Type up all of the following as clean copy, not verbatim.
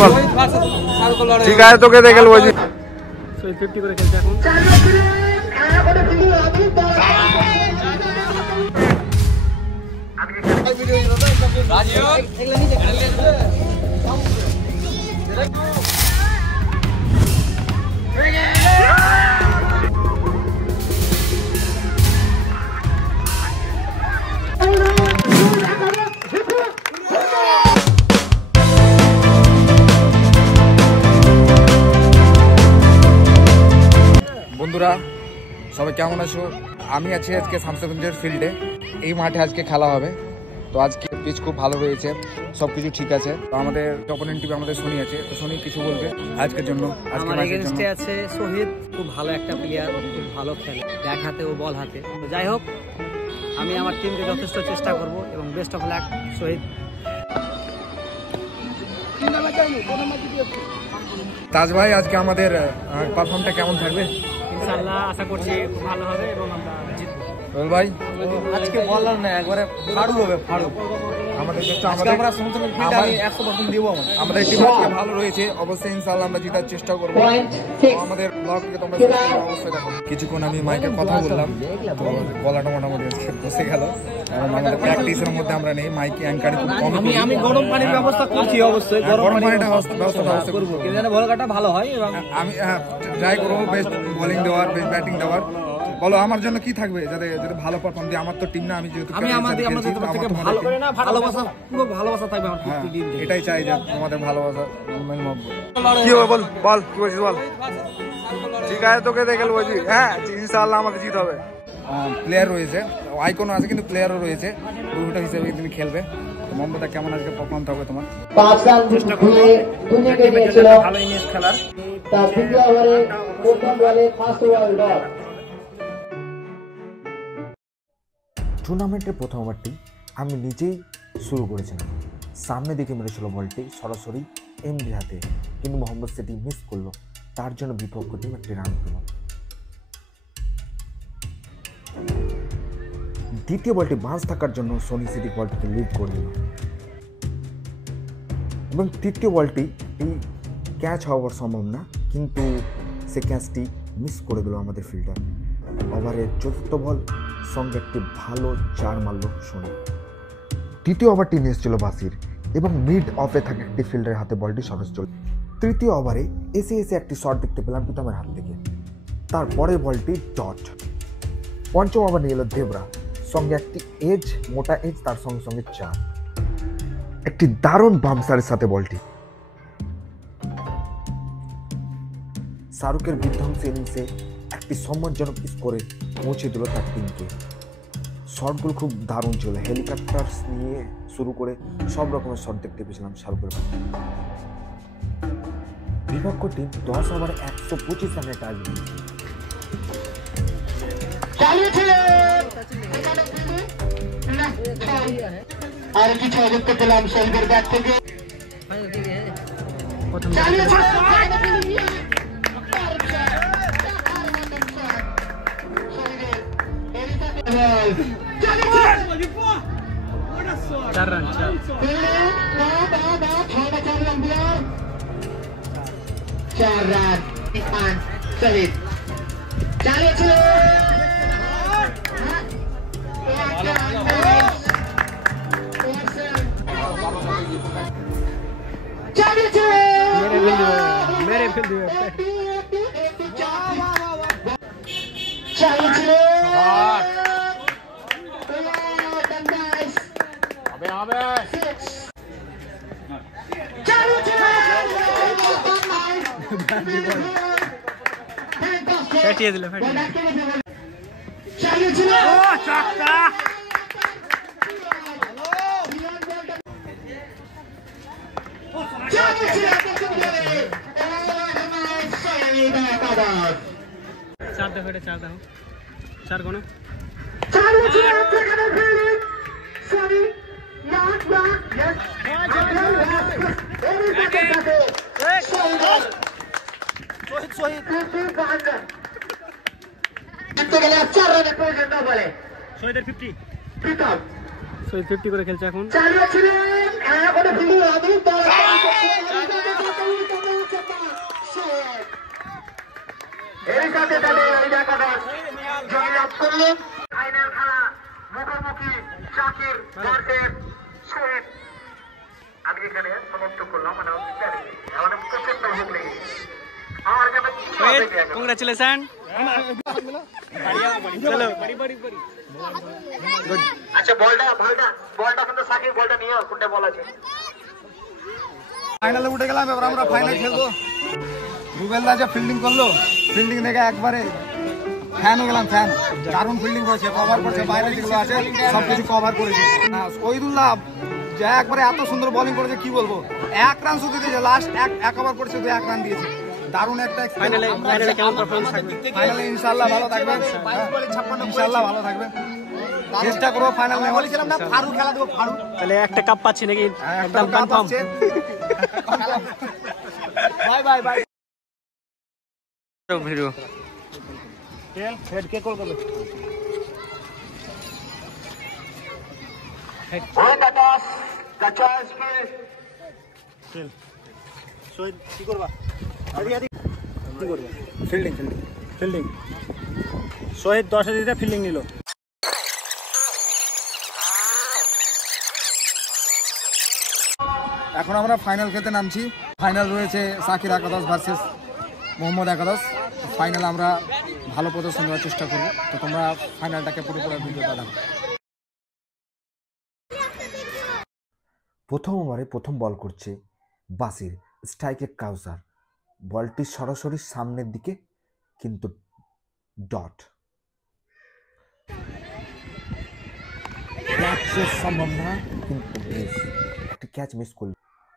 বল ঠিক আছে তোকে দেখে বলছি 50 করে খেলছে এখন। বন্ধুরা সবাই কেমন আছো? আমি আছি আজকে শামসাগঞ্জের ফিল্ডে। এই মাঠে আজকে খেলা হবে। তো আজকে পিচ খুব ভালো হয়েছে, সব কিছু ঠিক আছে। তো আমাদের অপোনেন্ট টিমে আমাদের সোনি আছে, তো সোনি কিছু বলবে আজকের জন্য। আমার এগেইনস্টে আছে শহীদ, খুব ভালো একটা প্লেয়ার, খুব ভালো খেলে ব্যাট হাতে ও বল হাতে। তো যাই হোক, আমি আমার টিমকে যথেষ্ট চেষ্টা করব এবং বেস্ট অফ লাক শহীদ। তাজ ভাই আজকে আমাদের পারফর্মটা কেমন থাকবে? ইনশাআল্লাহ আশা করছি খুব ভালো হবে এবং আমরা জিতব। রোল ভাই আজকে বলার না, একবারে ফাড়ু হবে ফাড়ু। আমাদের আমাদের টিম আজকে ভালো রয়েছে, অবশ্যই ইনশাআল্লাহ আমরা জেতার চেষ্টা করব। আমাদের ব্লগকে তোমরা অবশ্যই দেখো। কিছুক্ষণ আমি মাইকে কথা বললাম, তো গলাটা মোটামুটি আজকে বসে গেল, কারণ আমাদের প্র্যাকটিসের মধ্যে আমরা নেই। মাইকে অ্যাঙ্কারে খুব কম। আমি গরম পানির ব্যবস্থা করছি, অবশ্যই গরম পানিটা ব্যবস্থা করবো, কিন্তু বলটা ভালো হয় এবং আমি ট্রাই করবো বেস্ট বোলিং দেওয়ার, বেস্ট ব্যাটিং দেওয়ার। বলো আমার জন্য কি থাকবে যাতে ভালো পারফর্ম দিই? আমার তো টিম না, আমি যেহেতু ভালোবাসা থাকবে। এটাই চাই যে তোমাদের ভালোবাসা। কি হবে বল, বল কি বলছিস বল। ঠিক আছে তোকে দেখে বলছি, হ্যাঁ ইনশাআল্লাহ আমাদের জিত হবে। প্লেয়ার রয়েছে, আইকনও আছে, কিন্তু প্লেয়ারও রয়েছে। দুটো হিসেবে তুমি খেলবে। মমতা কেমন আজকে পারফর্ম থাকবে তোমার? ভালো ইনিংস খেলার। টুর্নামেন্টের প্রথম ওভারটি আমি নিজেই শুরু করেছিলাম। সামনে দিকে মেরেছিল বলটি সরাসরি এমডি হাতে, কিন্তু মোহাম্মদ সেটি মিস করলো। তার জন্য বিপক্ষ টিম একটি রান পেল। দ্বিতীয় বলটি বাঁশ থাকার জন্য সোনি সিটি বলটিকে লিড করে দিল এবং তৃতীয় বলটি এই ক্যাচ হওয়ার সম্ভব না, কিন্তু সে ক্যাচটি মিস করে দিল আমাদের ফিল্ডার। ওভারের চতুর্থ বল সঙ্গে একটি ভালো চার মারল সোনি। তৃতীয় ওভারটি মিস ছিল বাসির এবং মিড অফে থাকা একটি ফিল্ডারের হাতে বলটি সরস চল। তৃতীয় ওভারে এসে একটি শট দেখতে পেলাম প্রীতমের হাত থেকে, তারপরে বলটি ডট। পঞ্চম ওভার নিয়ে এলো দেবরা, সঙ্গে একটি এজ, মোটা এজ, তার সঙ্গে সঙ্গে চার। একটি দারুণ বামসারের সাথে বলটি। শাহরুখের বিধ্বংসী ইনিংসে একটি সম্মানজনক স্কোরে পৌঁছে দিল তার টিমকে। শটগুলো খুব দারুণ ছিল, হেলিকপ্টার নিয়ে শুরু করে সব রকমের শট দেখতে পেয়েছিলাম শাহরুখের। বিপক্ষ টিম 10 ওভারে 125 রানের টার্গেট দিয়েছে। আর কিছু অভিজ্ঞতা পেলাম শহীদের ব্যাট থেকে। चार रन शहीद मेरे फील्ड में फैटिए दिले फैटिए ओ चक्का चार दफे चार दफे चार कोण শহীদের 50 শহীদ 50 করে খেলছে এখন। এর সাথে তাহলে এই একাদশ জয়লাভ করলেন। ফাইনাল খেলা মুখোমুখি শাকির ভার্সেস শহীদ। আমি এখানে সমাপ্ত করলাম, মানে আমাদের প্রচন্ড ভোগ লেগেছে। আমার কাছে কংগ্রাচুলেশন। আচ্ছা বলটা কিন্তু শাকির বলটা নিয়ে কোনটা বল আছে। ফাইনালে উঠে গেলাম, এবার আমরা ফাইনাল খেলবো। রুবেলদা যে ফিল্ডিং করলো, ফিল্ডিং দেখে একবারে ফ্যান হয়ে গেলাম। ফ্যান দারুণ ফিল্ডিং করেছে, কভার করছে, বাইরে যেগুলো আছে সবকিছু কভার করেছে। শহীদুল্লাহ যে একবারে এত সুন্দর বোলিং করেছে কি বলবো। 1 রান শুধু দিয়েছে, লাস্ট এক ওভার করেছে, 1 রান দিয়েছে। দারুণ একটা ফাইনালে কেমন পারফরম্যান্স থাকবে? ফাইনালে ইনশাআল্লাহ ভালো থাকবে, ইনশাআল্লাহ ভালো থাকবে। চেষ্টা করবো ফাইনাল নেওয়ার। বলেছিলাম না ফারু খেলা দেবো, ফারু। তাহলে একটা কাপ পাচ্ছি নাকি? একদম confirm. Bye bye bye. Video head কে কল করবে? শহীদ কি করবা? কি করবে? Fielding fielding. শহীদ 10 দিতে ফিল্ডিং নিল। এখন আমরা ফাইনাল খেলতে নামছি। ফাইনাল রয়েছে শাকির একাদশ ভার্সেস মোহাম্মদ একাদশ। ফাইনাল আমরা ভালো প্রদর্শন করার চেষ্টা করব। তো তোমরা ফাইনালটাকে পুরোপুরি ভিডিওটা দেখো। প্রথম ওভারে প্রথম বল করছে বাসির, স্ট্রাইকে কাউসার। বলটি সরাসরি সামনের দিকে, কিন্তু ডট। সম্ভব না, কিন্তু একটা ক্যাচ মিস করল।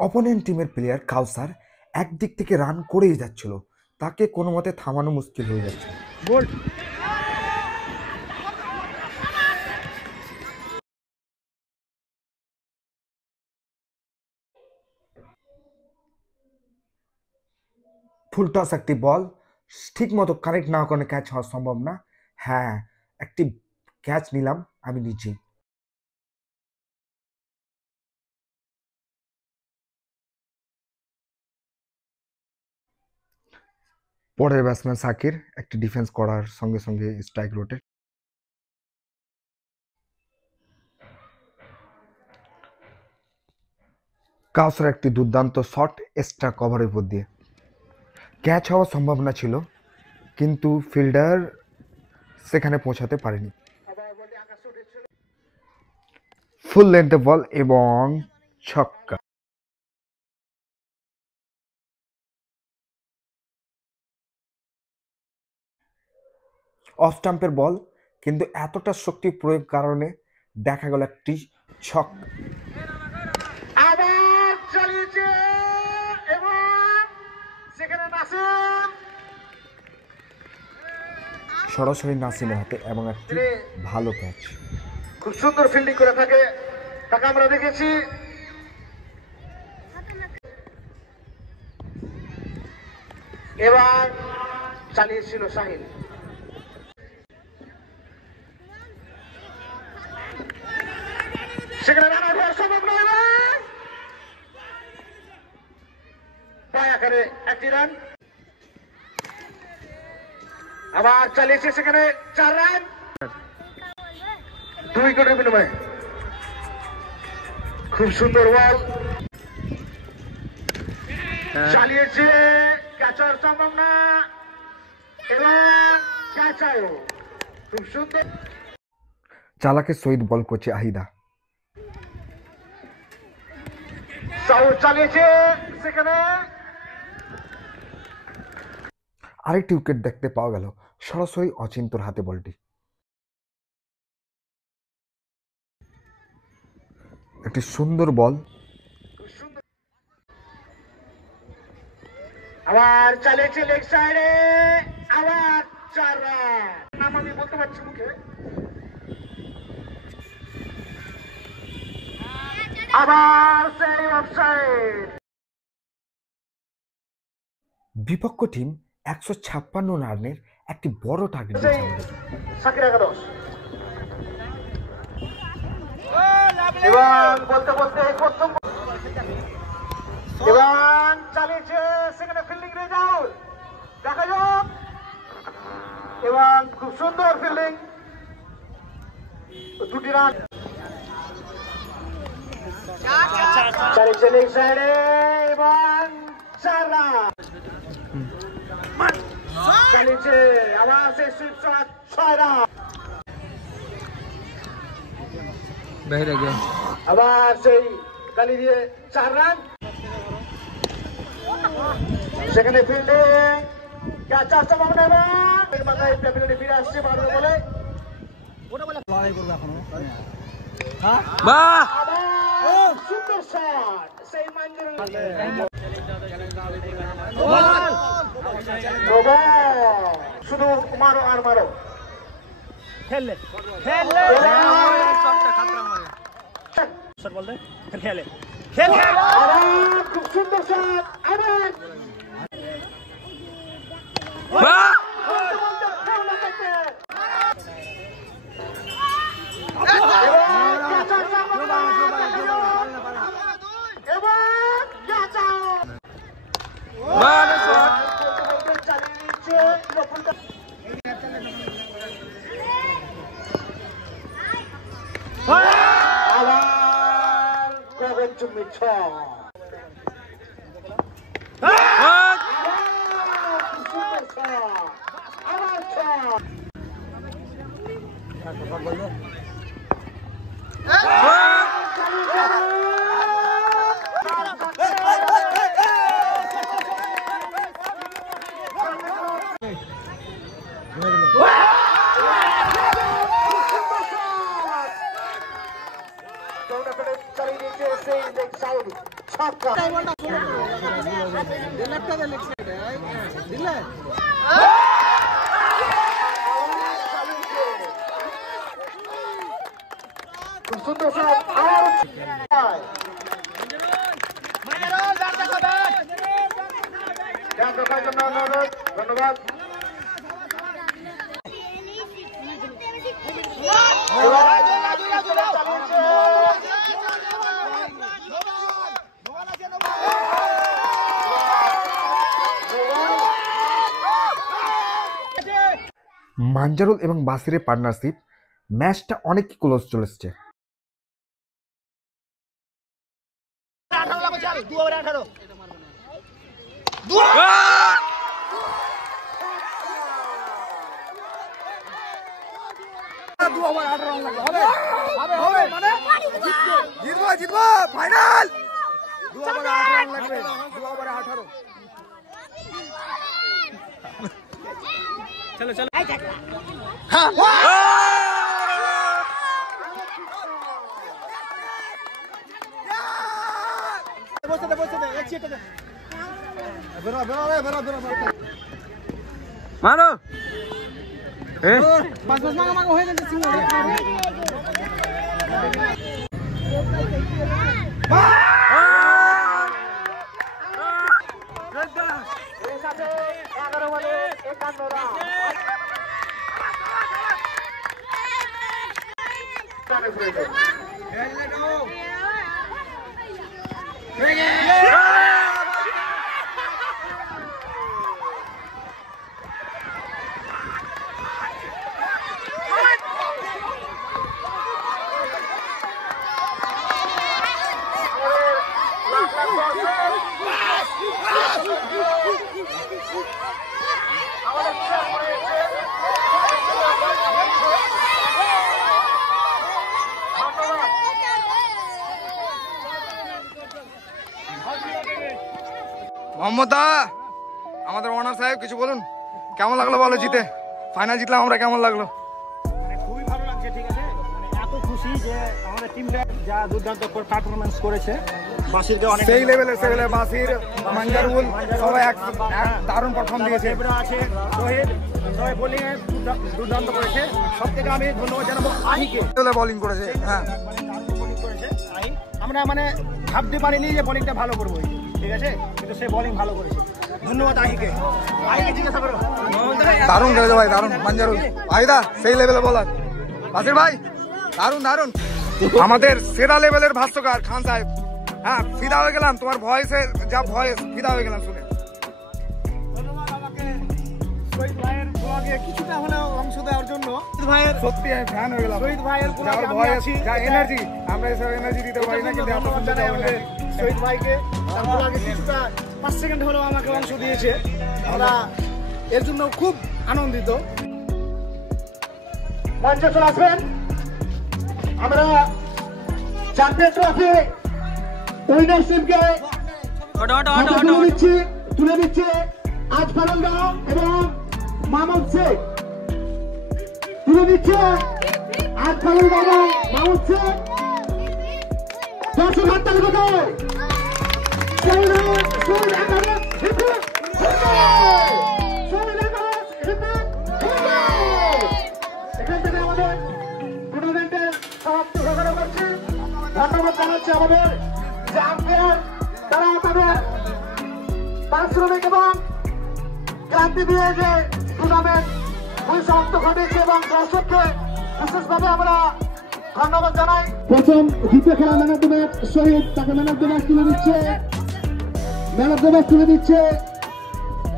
অপোনেন্ট টিমের প্লেয়ার কাউসার একদিক থেকে রান করেই যাচ্ছিল, তাকে কোনো মতে থামানো মুশকিল হয়ে যাচ্ছে। গোল। ফুল টস একটি বল ঠিক মতো কানেক্ট না করে ক্যাচ হওয়া সম্ভব না। হ্যাঁ, একটি ক্যাচ নিলাম আমি নিজেই। পরের ব্যাটসম্যান সাকির একটি ডিফেন্স করার সঙ্গে সঙ্গে স্ট্রাইক রোটে। কাউসার একটি দুর্দান্ত শট এক্সট্রা কভারের উপর দিয়ে। ক্যাচ হওয়ার সম্ভাবনা ছিল, কিন্তু ফিল্ডার সেখানে পৌঁছাতে পারেনি। ফুল লেন্থে বল এবং ছক্কা। অফ স্টাম্পের বল, কিন্তু এতটা শক্তি প্রয়োগ কারণে দেখা গেল একটি ছক্কা। আবার চালিয়েছে এবং সেখানে নাসিম সরাসরি নাসিমের হাতে এবং একটি ভালো ক্যাচ। খুব সুন্দর ফিল্ডিং করে থাকে, তাকে আমরা দেখেছি। এবার চালিয়েছিল শাহিন। সেখানে রান আউট হওয়া সম্ভব নয়। পায় আকারে একটি রান। আবার চালিয়েছে সেখানে 4 রান, 2 উইকেটের বিনিময়ে। খুব সুন্দর বল চালিয়েছে, ক্যাচার সম্ভব না এবং ক্যাচারও খুব সুন্দর। চালাকে শহীদ বল করছে আহিদা। সাউথ চালিয়েছে সেখানে আরেকটি উইকেট দেখতে পাওয়া গেল, সরাসরি অচিন্তর হাতে বলটি। একটি সুন্দর বল। আবার চালিয়েছে লেগ সাইডে, আবার 4 রান। নাম আমি বলতে পারছি মুখে। আবার সেই অফসাইড। বিপক্ষ টিম 156 রানের একটি বড় টার্গেট দিয়েছে আমাদের। শাকির একাদশ এবং বলতে বলতে প্রথম এবং চালিয়েছে সেখানে ফিল্ডিং রেজাল্ট দেখা যাক। সুন্দর ফিল্ডিং, দুটি রান। চালিয়েছে লেগ সাইডে এবং 4 রান। চালিয়েছে আবার সেই সুইপ শট, 6 রান। আবার সেই গালি দিয়ে 4 রান। সেখানে ফিল্ডিং ক্যাচ আসতে পারবে না, বাংলায় প্যাভিলিয়নে ফিরে আসছে মারবে বলে। সুন্দর শট সেই মাঞ্জুর, শুধু মারো আর মারো। খেললে বলতে খেলে খুব সুন্দর শট। ধন্যবাদ। মাঞ্জারুল এবং বাসিরের পার্টনারশিপ ম্যাচটা অনেক ক্লোজ চলেছে। জিতবো ফাইনাল। 2 ওভারে 8 রান লাগবে, 2 ওভারে 18। চলো চলো মারো। হয়ে গেছে। মোহাম্মদা, আমাদের ওনার সাহেব কিছু বলুন, কেমন লাগলো বলো জিতে? ফাইনাল জিতলাম আমরা, কেমন লাগলো? খুবই ভালো লাগছে। ঠিক আছে, এত খুশি যে আমাদের টিমটা যা দুর্দান্ত পারফরমেন্স করেছে। বাসিরকে অনেক সেই লেভেলে বাসির, মাঞ্জারুল সবাই দারুণ পারফর্ম দিয়েছে। আছে সোহেদ, সবাই বোলিং এ দুর্দান্ত করেছে। সব থেকে আমি ধন্যবাদ জানাবো আহিকে, বোলিং করেছে। হ্যাঁ, বোলিং করেছে আহি। আমরা ভাবতে পারিনি যে বোলিংটা ভালো করবো, ঠিক আছে, কিন্তু সে বোলিং ভালো করেছে। ধন্যবাদ আহিকে। আহিকে জিজ্ঞাসা করো। দারুণ খেলেছে ভাই, দারুণ। মাঞ্জারুল ভাইদা সেই লেভেলে বলার। বাসির ভাই দারুণ দারুণ। আমাদের সেরা লেভেলের ভাষ্যকার খান সাহেব, হ্যাঁ ফিদা হয়ে গেলাম তোমার ভয়েসে, যা ভয়েস ফিদা হয়ে গেলাম শুনে। শহীদ ভাইয়ের ব্লগে কিছুটা হলেও অংশ দেওয়ার জন্য ভাইয়ের সত্যি আমি ফ্যান হয়ে গেলাম। শহীদ ভাইয়ের ব্লগে আমি আছি। এনার্জি আমরা এসব এনার্জি দিতে পারি না, কিন্তু ধন্যবাদ জানাই আমাদের শহীদ ভাইকে। তার ব্লগে কিছুটা 5 সেকেন্ড হলেও আমাকে অংশ দিয়েছে, আমরা এর জন্য খুব আনন্দিত। মঞ্চে চলে আসবেন। আমরা চ্যাম্পিয়ন ট্রফি উইনার্স টিমকে তুলে দিচ্ছে আজ ফারুলগাঁও এবং মাহমুদ শেখ। তুলে দিচ্ছে আজ ফারুলগাঁও এবং মাহমুদ শেখ। দর্শক হাততালি কোথায়? এখান থেকে আমাদের টুর্নামেন্টের সমাপ্তি ঘোষণা করছি। ধন্যবাদ জানাচ্ছি আমাদের যে আম্পায়ার, তারা তাদের পারিশ্রমিক এবং ক্রান্তি দিয়ে যে টুর্নামেন্ট সমাপ্ত ঘটেছে এবং দর্শককে বিশেষভাবে আমরা ধন্যবাদ জানাই। প্রথম দ্বিতীয় খেলা ম্যান অফ দ্য ম্যাচ শহীদ, তাকে ম্যান অফ দ্য ম্যাচ তুলে দিচ্ছে, ম্যান অফ দ্য ম্যাচ তুলে দিচ্ছে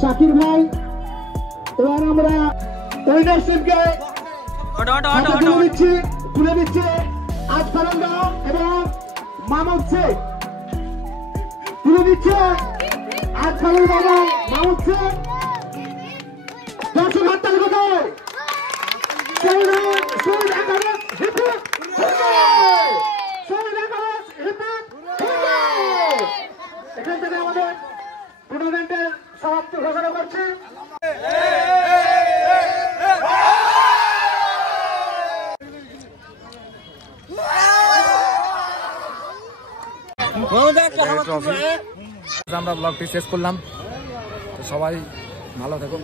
শাকির ভাই। এবার আমরা উইনার্স টিমকে তুলে দিচ্ছে আজ ফারুলগাঁও এবং মাহমুদ শেখ। তুলে দিচ্ছে আজ ফারুলগাঁও এবং মাহমুদ শেখ। দর্শক হাততালি কোথায়? এখান থেকে আমাদের টুর্নামেন্টের সমাপ্তি ঘোষণা করছি। আমরা ব্লগটি শেষ করলাম, তো সবাই ভালো থাকুন।